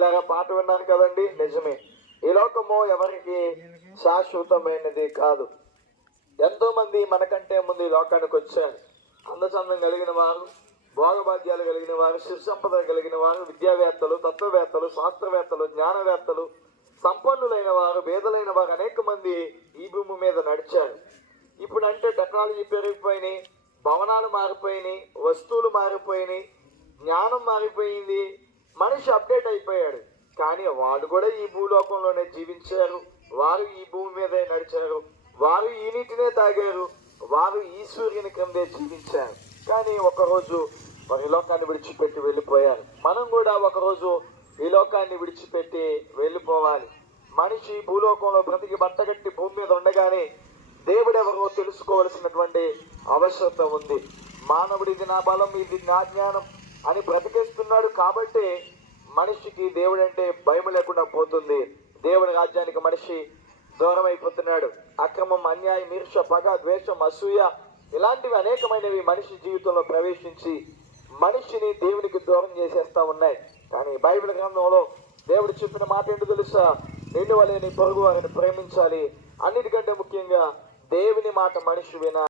ఇలాగ పాట విన్నాను కదండి నిజమే. ఈ లోకము ఎవరికి శాశ్వతమైనది కాదు. ఎంతో మంది మనకంటే ముందు ఈ లోకానికి వచ్చారు. అందచందం కలిగిన వారు భోగభాగ్యాలు కలిగిన వారు శివ సంపద కలిగిన వారు విద్యావేత్తలు తత్వవేత్తలు శాస్త్రవేత్తలు జ్ఞానవేత్తలు సంపన్నులైన వారు భేదలైన వారు అనేక మంది ఈ భూమి మీద నడిచారు. ఇప్పుడు అంటే టెక్నాలజీ పెరిగిపోయినాయి భవనాలు మారిపోయినాయి వస్తువులు మారిపోయినాయి జ్ఞానం మారిపోయింది మనిషి అప్డేట్ అయిపోయాడు. కానీ వాళ్ళు కూడా ఈ భూలోకంలోనే జీవించారు. వారు ఈ భూమి మీదే నడిచారు. వారు ఈ నీటినే తాగారు. వారు ఈ సూర్యుని క్రిందే జీవించారు. కానీ ఒకరోజు వారి లోకాన్ని విడిచిపెట్టి వెళ్ళిపోయారు. మనం కూడా ఒకరోజు ఈ లోకాన్ని విడిచిపెట్టి వెళ్ళిపోవాలి. మనిషి భూలోకంలో బ్రతికి బట్టగట్టి భూమి మీద ఉండగానే దేవుడెవరో తెలుసుకోవలసినటువంటి అవసరత ఉంది. మానవుడి ఇది నా బలం ఇది నా జ్ఞానం. అని బ్రతికేస్తున్నాడు కాబట్టి మనిషికి దేవుడంటే భయం లేకుండా పోతుంది. దేవుడి రాజ్యానికి మనిషి దూరం అయిపోతున్నాడు అక్రమం అన్యాయం ఈర్ష పగ ద్వేషం అసూయ ఇలాంటివి అనేకమైనవి మనిషి జీవితంలో ప్రవేశించి మనిషిని దేవునికి దూరం చేసేస్తా ఉన్నాయి. కానీ బైబిల్ గ్రంథంలో దేవుడు చెప్పిన మాట ఏంటో తెలుసా? నిన్ను వలె నీ పొరుగు వారిని ప్రేమించాలి. అన్నిటికంటే ముఖ్యంగా దేవుని మాట మనిషి విన